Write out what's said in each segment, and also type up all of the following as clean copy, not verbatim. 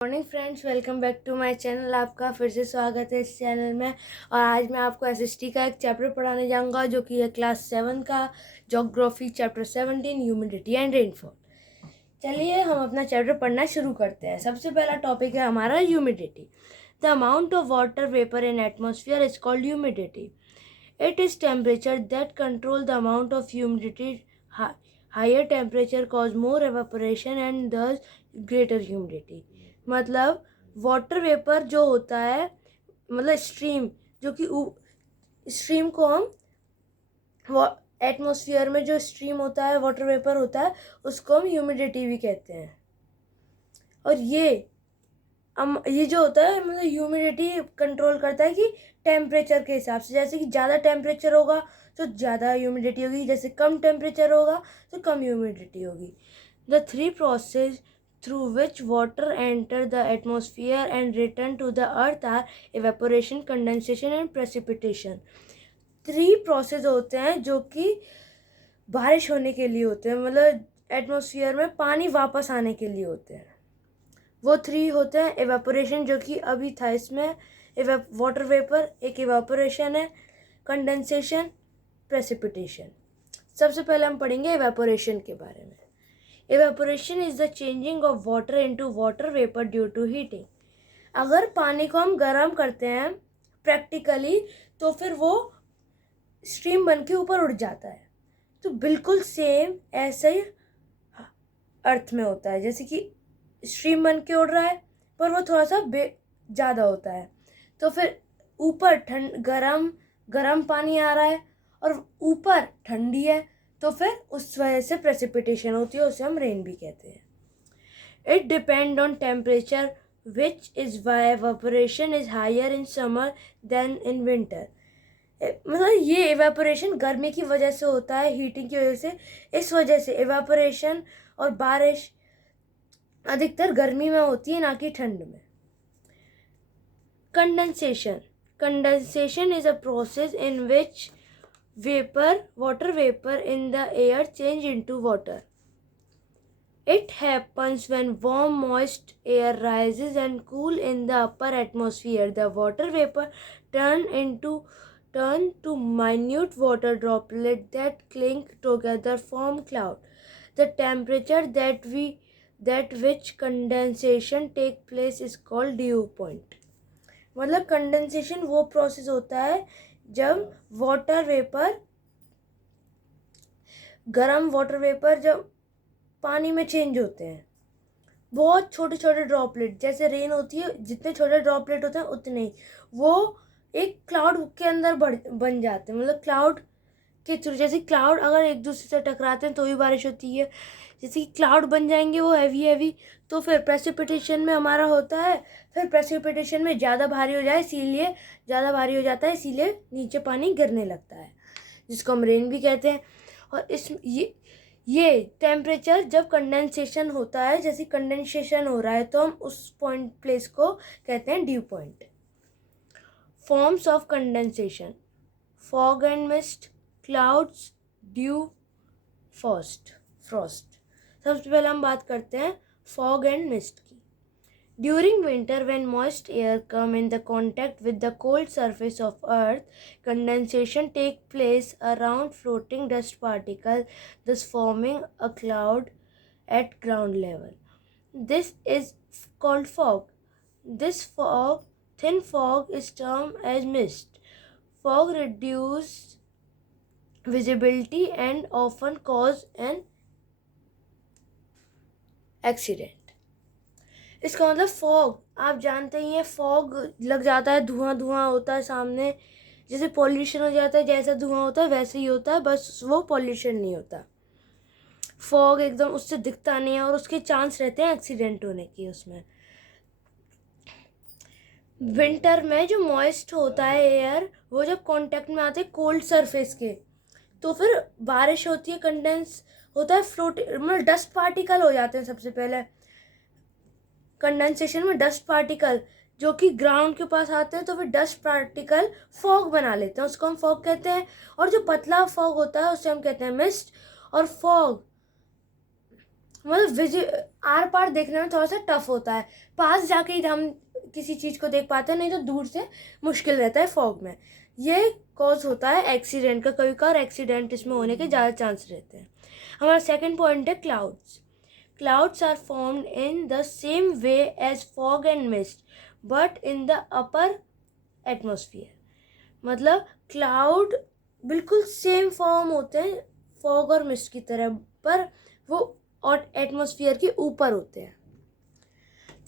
Morning friends, welcome back to my channel. आपका फिर से स्वागत है इस चैनल में। और आज मैं आपको एसएसटी का एक चैप्टर पढ़ाने जाऊंगा जो कि है क्लास 7 का geography chapter 17 humidity and rainfall. चलिए हम अपना चैप्टर पढ़ना शुरू करते हैं। सबसे पहला टॉपिक है हमारा humidity. The amount of water vapour in atmosphere is called humidity. It is temperature that control the amount of humidity. Higher temperature cause more evaporation and thus greater humidity. मतलब water vapour जो होता है, मतलब stream, जो कि stream को हम atmosphere में जो स्ट्रीम होता है, वाटर वेपर होता है, उसको हम ह्यूमिडिटी भी कहते हैं। और ये जो होता है, मतलब ह्यूमिडिटी कंट्रोल करता है कि टेम्परेचर के हिसाब से, जैसे कि ज़्यादा टेम्परेचर होगा तो ज़्यादा ह्यूमिडिटी होगी, जैसे कम टेम्परेचर होगा तो कम ह्यूमिडिटी होगी। The three process through which water enter the atmosphere and return to the earth are evaporation, condensation and precipitation. 3 process होते हैं जो कि बारिश होने के लिए होते हैं, मतलब एटमॉस्फेयर में पानी वापस आने के लिए होते हैं। वो 3 होते हैं। एवेपोरेशन, जो कि अभी था इसमें, वाटर वेपर एक एवेपोरेशन है, कंडेंसेशन, प्रेसिपिटेशन। सबसे पहले हम पढ़ेंगे एवेपोरेशन के बारे में। Evaporation is the changing of water into water vapour due to heating. अगर पानी को हम गर्म करते हैं प्रैक्टिकली तो फिर वो स्ट्रीम बन के ऊपर उड़ जाता है। तो बिल्कुल सेम ऐसा ही अर्थ में होता है, जैसे कि स्ट्रीम बन के उड़ रहा है पर वो थोड़ा सा ज़्यादा होता है। तो फिर ऊपर गरम पानी आ रहा है और ऊपर ठंडी है, तो फिर उस वजह से प्रेसिपिटेशन होती है, उसे हम रेन भी कहते हैं। It depend on temperature which is why evaporation is higher in summer than in winter. मतलब ये एवेपोरेशन गर्मी की वजह से होता है, हीटिंग की वजह से। इस वजह से एवेपोरेशन और बारिश अधिकतर गर्मी में होती है, ना कि ठंड में. Condensation is a process in which water vapor in the air change into water. It happens when warm moist air rises and cool in the upper atmosphere. The water vapor turn to minute water droplets that cling together form cloud. The temperature that which condensation take place is called dew point. मतलब condensation वो process होता है जब गरम water vapour जब पानी में change होते हैं, बहुत छोटे छोटे ड्रॉपलेट, जैसे रेन होती है जितने छोटे ड्रॉपलेट होते हैं उतने ही वो एक क्लाउड के अंदर बन जाते हैं। मतलब क्लाउड के थ्रू, जैसे क्लाउड अगर एक दूसरे से टकराते हैं तो ही बारिश होती है, जैसे कि क्लाउड बन जाएंगे वो हैवी, तो फिर प्रेसिपिटेशन में हमारा होता है। फिर प्रेसिपिटेशन में ज़्यादा भारी हो जाता है, इसीलिए नीचे पानी गिरने लगता है, जिसको हम रेन भी कहते हैं। और ये टेम्परेचर जब कंडेंसेशन होता है, जैसे कंडेंसेशन हो रहा है, तो हम उस पॉइंट प्लेस को कहते हैं due point. Forms of condensation: fog and mist, clouds, due, Frost. सबसे पहले हम बात करते हैं फॉग एंड मिस्ट की. During winter, when moist air come in the contact with the cold surface of earth, condensation take place around floating dust particle, thus forming a cloud at ground level. This is called fog. Thin fog is termed as mist. Fog reduce visibility and often cause an accident. इसका मतलब fog, आप जानते ही हैं, fog लग जाता है, धुआं होता है सामने, जैसे पॉल्यूशन हो जाता है, जैसा धुआं होता है वैसे ही होता है, बस वो पॉल्यूशन नहीं होता। फॉग एकदम उससे दिखता नहीं है और उसके चांस रहते हैं एक्सीडेंट होने की उसमें. विंटर में जो मॉइस्ट होता है एयर, वो जब कांटेक्ट में आते हैं कोल्ड सरफेस के, तो फिर बारिश होती है, कंडेंस होता है, मतलब डस्ट पार्टिकल हो जाते हैं. सबसे पहले कंडेंसेशन में डस्ट पार्टिकल जो कि ग्राउंड के पास आते हैं, तो फिर डस्ट पार्टिकल फॉग बना लेते हैं, उसको हम फॉग कहते हैं. और जो पतला फॉग होता है उसे हम कहते हैं मिस्ट. और फॉग मतलब आर पार देखने में थोड़ा सा टफ होता है, पास जाके ही हम किसी चीज़ को देख पाते हैं, नहीं तो दूर से मुश्किल रहता है फॉग में। ये कॉज होता है एक्सीडेंट का, कभी कभार एक्सीडेंट इसमें होने के ज़्यादा चांस रहते हैं। हमारा सेकंड पॉइंट है clouds. Clouds are formed in the same way as fog and mist, but in the upper atmosphere. मतलब क्लाउड बिल्कुल सेम फॉर्म होते हैं फॉग और मिस्ट की तरह, पर वो और एटमॉस्फेयर के ऊपर होते हैं।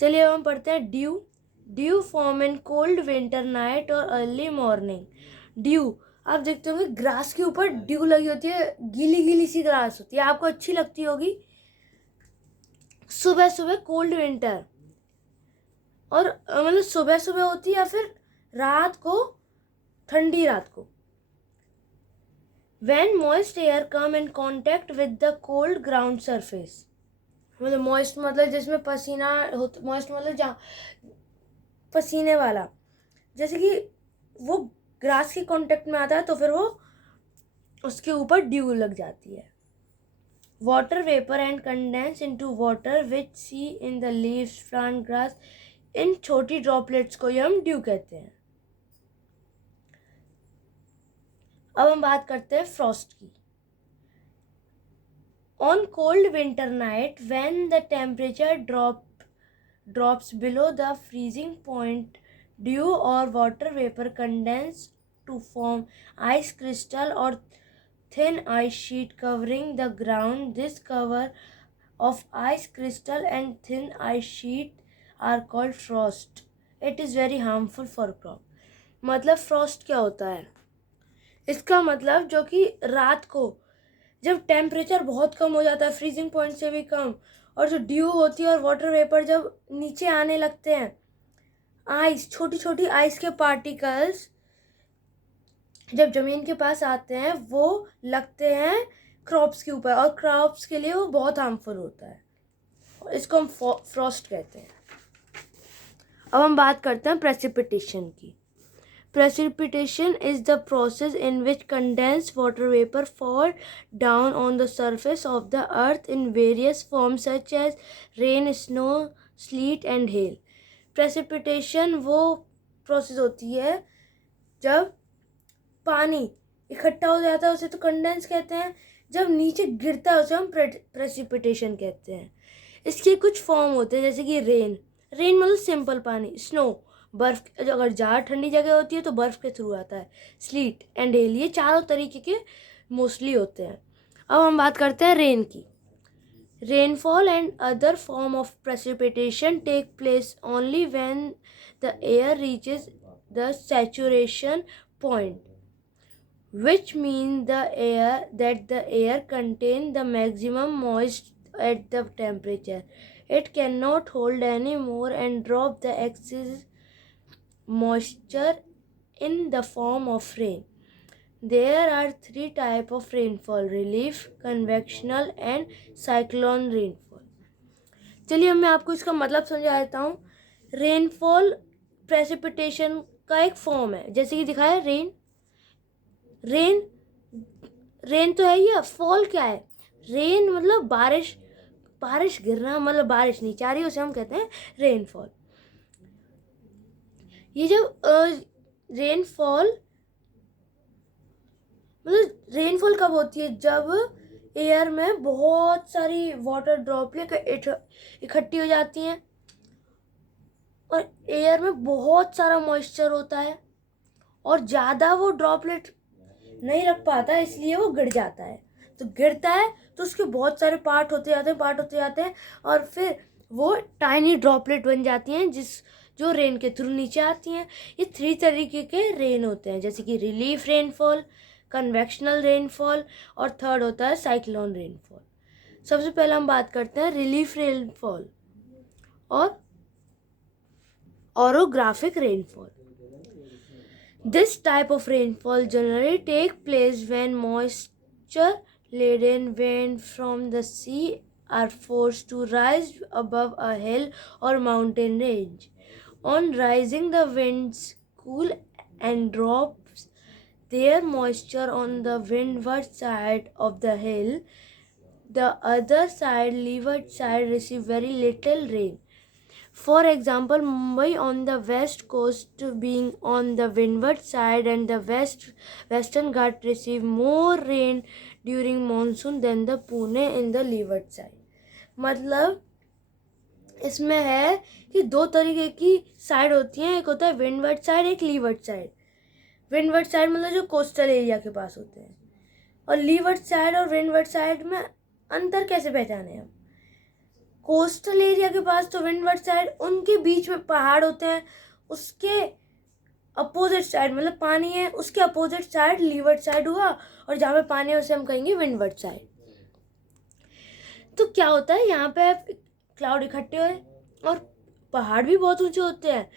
चलिए हम पढ़ते हैं due. Due form in cold winter night और अर्ली मॉर्निंग। ड्यू, आप देखते होंगे ग्रास के ऊपर ड्यू लगी होती है, गीली गीली सी ग्रास होती है, आपको अच्छी लगती होगी। सुबह सुबह कोल्ड विंटर, और मतलब सुबह सुबह होती है या फिर रात को, ठंडी रात को। When moist air come in contact with the cold ground surface, मतलब moist मतलब जिसमें पसीना होता, moist मतलब जहाँ पसीने वाला, जैसे कि वो ग्रास के कांटेक्ट में आता है तो फिर वो उसके ऊपर ड्यू लग जाती है। Water vapour and condense into water which see in the leaves, plant, grass, इन छोटी ड्रॉपलेट्स को हम ड्यू कहते हैं। अब हम बात करते हैं फ्रॉस्ट की। On cold winter night when the temperature drops below the freezing point, dew or water vapor condense to form ice crystal or thin ice sheet covering the ground. This cover of ice crystal and thin ice sheet are called frost. It is very harmful for crop. मतलब Frost क्या होता है? इसका मतलब जो कि रात को जब टेम्परेचर बहुत कम हो जाता है, फ्रीजिंग पॉइंट से भी कम, और जो ड्यू होती है और वाटर वेपर जब नीचे आने लगते हैं, आइस, छोटी छोटी आइस के पार्टिकल्स जब ज़मीन के पास आते हैं वो लगते हैं क्रॉप्स के ऊपर, और क्रॉप्स के लिए वो बहुत हार्मफुल होता है, और इसको हम फ्रॉस्ट कहते हैं। अब हम बात करते हैं प्रेसिपिटेशन की। Precipitation is the process in which condensed water vapor fall down on the surface of the earth in various forms such as rain, snow, sleet and hail. Precipitation वो प्रोसेस होती है जब पानी इकट्ठा हो जाता है, उसे तो कंडेंस कहते हैं, जब नीचे गिरता है उसे हम प्रेसिपिटेशन कहते हैं। इसके कुछ फॉर्म होते हैं जैसे कि रेन मतलब सिंपल पानी, स्नो बर्फ, अगर ज़्यादा ठंडी जगह होती है तो बर्फ़ के थ्रू आता है, स्लीट एंड हेल, ये चारों तरीके के मोस्टली होते हैं। अब हम बात करते हैं रेन की। Rainfall and other form of precipitation take place only when the air reaches the saturation point, which means that the air contains the maximum moisture at the temperature it cannot hold anymore and drop the excess moisture in the form of rain. There are three types of rainfall: relief, convectional and cyclone rainfall. चलिए मैं आपको इसका मतलब समझा देता हूँ। Rainfall precipitation का एक फॉर्म है, जैसे कि दिखाया रेन रेन तो है ये, फॉल क्या है? रेन मतलब बारिश गिरना, मतलब बारिश नीचे आ रही है, उसे हम कहते हैं रेनफॉल। ये जब रेनफॉल रेनफॉल कब होती है? जब एयर में बहुत सारी वाटर ड्रॉपलेट इकट्ठी हो जाती हैं और एयर में बहुत सारा मॉइस्चर होता है और ज़्यादा वो ड्रॉपलेट नहीं रख पाता, इसलिए वो गिर जाता है। तो गिरता है तो उसके बहुत सारे पार्ट होते जाते हैं और फिर वो टाइनी ड्रॉपलेट बन जाती हैं जो रेन के थ्रू नीचे आती हैं। ये 3 तरीके के रेन होते हैं, जैसे कि रिलीफ रेनफॉल, कन्वेक्शनल रेनफॉल और थर्ड होता है साइक्लोन रेनफॉल। सबसे पहले हम बात करते हैं रिलीफ रेनफॉल और orographic rainfall. This type of rainfall generally takes place when moisture-laden wind from the sea are forced to rise above a hill or mountain range. On rising, the winds cool and drops their moisture on the windward side of the hill. The other side, leeward side, receive very little rain. For example, Mumbai on the west coast being on the windward side, and the Western Ghat receive more rain during monsoon than the Pune in the leeward side. मतलब इसमें है कि दो तरीके की side होती हैं, एक होता है विंडवर्ड साइड, एक लीवर्ड साइड. विंडवर्ड साइड मतलब जो कोस्टल एरिया के पास होते हैं, और लीवर्ड साइड और विंडवर्ड साइड में अंतर कैसे पहचाने हम. कोस्टल एरिया के पास तो विंडवर्ड साइड, उनके बीच में पहाड़ होते हैं, उसके अपोजिट साइड मतलब पानी है, उसके अपोजिट साइड लीवर्ड साइड हुआ, और जहाँ पे पानी है उसे हम कहेंगे विंडवर्ड साइड. तो क्या होता है, यहाँ पे क्लाउड इकट्ठे हुए और पहाड़ भी बहुत ऊंचे होते हैं,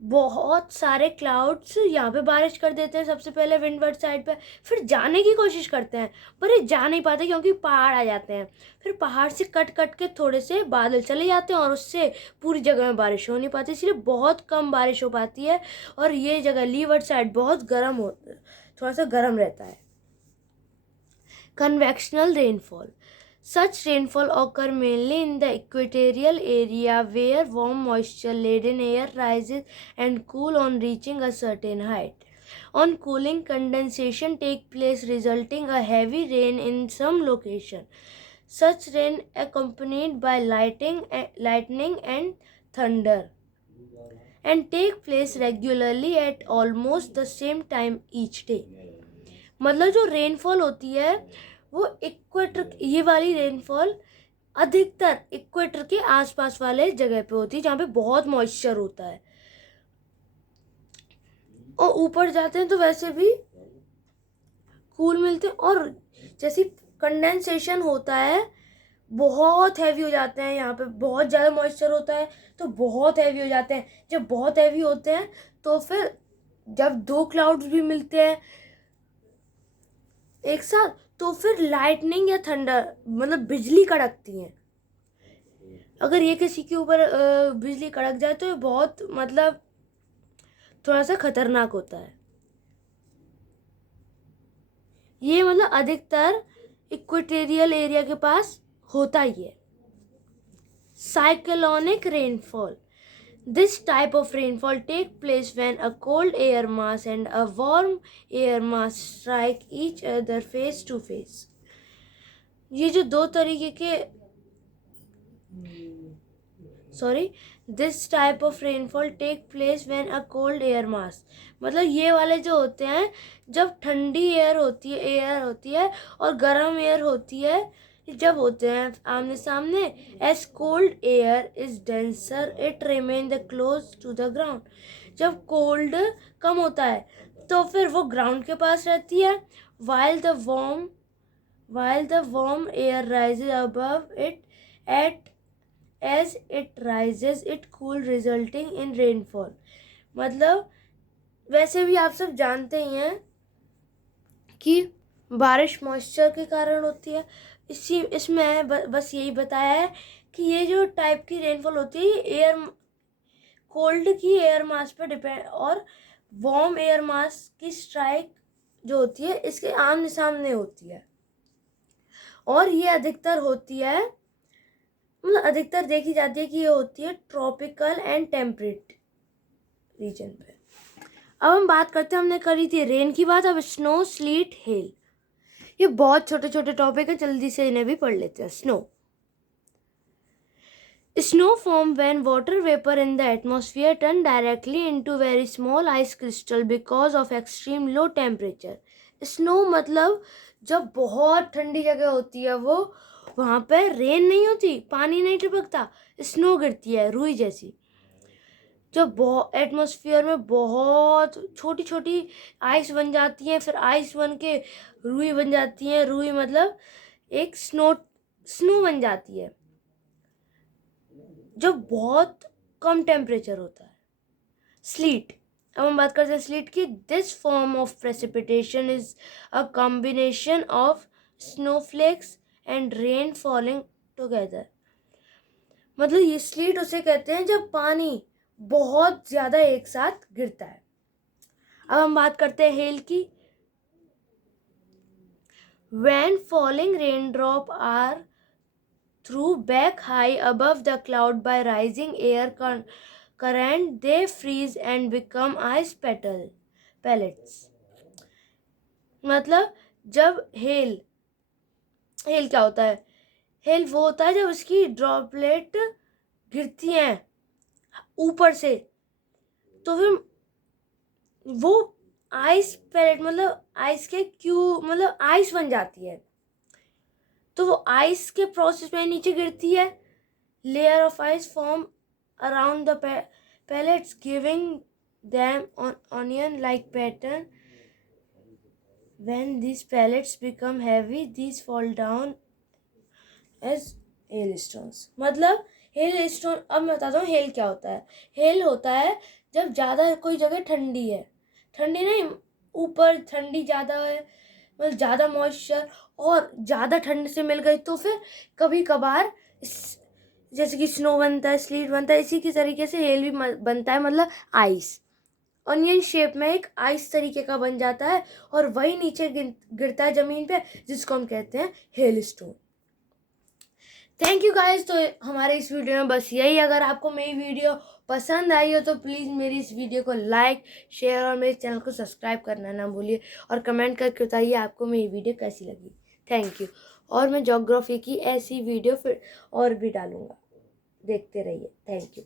बहुत सारे क्लाउड्स यहाँ पे बारिश कर देते हैं सबसे पहले विंडवर्ड साइड पे. फिर जाने की कोशिश करते हैं पर ये जा नहीं पाते क्योंकि पहाड़ आ जाते हैं. फिर पहाड़ से कट कट के थोड़े से बादल चले जाते हैं और उससे पूरी जगह में बारिश हो नहीं पाती, इसलिए बहुत कम बारिश हो पाती है. और ये जगह लीवर्ड साइड बहुत गर्म हो, थोड़ा सा गर्म रहता है. Convectional rainfall. Such rainfall occur mainly in the equatorial area where warm moisture-laden air rises and cool on reaching a certain height. On cooling, condensation takes place, resulting a heavy rain in some location. Such rain accompanied by lightning and thunder, and take place regularly at almost the same time each day. मतलब जो rainfall होती है वो equator, ये वाली rainfall अधिकतर equator के आसपास वाले जगह पे होती है जहाँ पे बहुत मॉइस्चर होता है. और ऊपर जाते हैं तो वैसे भी कूल मिलते हैं, और जैसे कंडेंसेशन होता है बहुत हैवी हो जाते हैं. यहाँ पे बहुत ज़्यादा मॉइस्चर होता है तो बहुत हैवी हो जाते हैं. जब बहुत हैवी होते हैं तो फिर जब दो क्लाउड्स भी मिलते हैं एक साथ तो फिर लाइटनिंग या थंडर मतलब बिजली कड़कती है. अगर ये किसी के ऊपर बिजली कड़क जाए तो ये बहुत मतलब थोड़ा सा खतरनाक होता है. ये मतलब अधिकतर इक्वेटोरियल एरिया के पास होता ही है. Cyclonic rainfall. This type of rainfall takes place when a cold air mass and a warm air mass strike each other face to face. ये जो दो तरीके के This type of rainfall take place when a cold air mass, मतलब ये वाले जो होते हैं जब ठंडी एयर होती है और गर्म एयर होती है, जब होते हैं आमने सामने. as cold air is denser it remain the close to the ground. जब कोल्ड कम होता है तो फिर वो ग्राउंड के पास रहती है, while the warm air rises above it, as it rises it cool resulting in rainfall. मतलब वैसे भी आप सब जानते ही हैं कि बारिश मॉइस्चर के कारण होती है. इसमें बस यही बताया है कि ये जो टाइप की रेनफॉल होती है ये एयर कोल्ड की एयर मास पर डिपेंड, और वार्म एयर मास की स्ट्राइक जो होती है इसके आमने सामने होती है. और ये अधिकतर होती है मतलब अधिकतर देखी जाती है कि ये होती है ट्रॉपिकल एंड टेम्परेट रीजन पे. अब हम बात करते हैं, हमने करी थी रेन की बात, अब स्नो, स्लीट, हेल. ये बहुत छोटे छोटे टॉपिक है, जल्दी से इन्हें भी पढ़ लेते हैं. Snow forms when water vapor in the atmosphere turn directly into very small ice crystal because of extreme low temperature. Snow मतलब जब बहुत ठंडी जगह होती है वो वहाँ पे रेन नहीं होती, पानी नहीं टपकता, स्नो गिरती है रुई जैसी. जब एटमॉस्फेयर में बहुत छोटी छोटी आइस बन जाती है, फिर आइस बन के रुई बन जाती है. रुई मतलब एक स्नो बन जाती है जब बहुत कम टेम्परेचर होता है. स्लीट. अब हम बात करते हैं स्लीट की. This form of precipitation is a combination of snowflakes and rain falling together. मतलब ये स्लीट उसे कहते हैं जब पानी बहुत ज़्यादा एक साथ गिरता है. अब हम बात करते हैं हेल की. When falling raindrop are through back high above the cloud by rising air current, they freeze and become ice pellets. मतलब जब हेल क्या होता है? हेल वो होता है जब उसकी ड्रॉपलेट गिरती हैं ऊपर से, तो फिर वो आइस पैलेट मतलब आइस के मतलब आइस बन जाती है। तो वो आइस के प्रोसेस में नीचे गिरती है। Layer of ice form around the pellets, giving them an onion-like pattern. When these pellets become heavy, these fall down as hailstones. मतलब हेल अब मैं बताता हूँ हेल क्या होता है। हेल होता है जब ज़्यादा कोई जगह ठंडी है, ठंडी नहीं, ऊपर ठंडी ज़्यादा है, मतलब ज़्यादा मॉइस्चर और ज़्यादा ठंड से मिल गई, तो फिर कभी कभार जैसे कि स्नो बनता है, स्लीट बनता है, इसी की तरीके से हेल भी बनता है, मतलब आइस ऑनियन शेप में एक आइस तरीके का बन जाता है और वही नीचे गिरता है ज़मीन पे, जिसको हम कहते हैं hello stone. Thank you guys. तो हमारे इस वीडियो में बस यही। अगर आपको मेरी वीडियो पसंद आई हो तो प्लीज़ मेरी इस वीडियो को लाइक, शेयर और मेरे चैनल को सब्सक्राइब करना ना भूलिए, और कमेंट करके बताइए आपको मेरी वीडियो कैसी लगी। Thank you. और मैं ज्योग्राफी की ऐसी वीडियो फिर और भी डालूँगा, देखते रहिए। Thank you.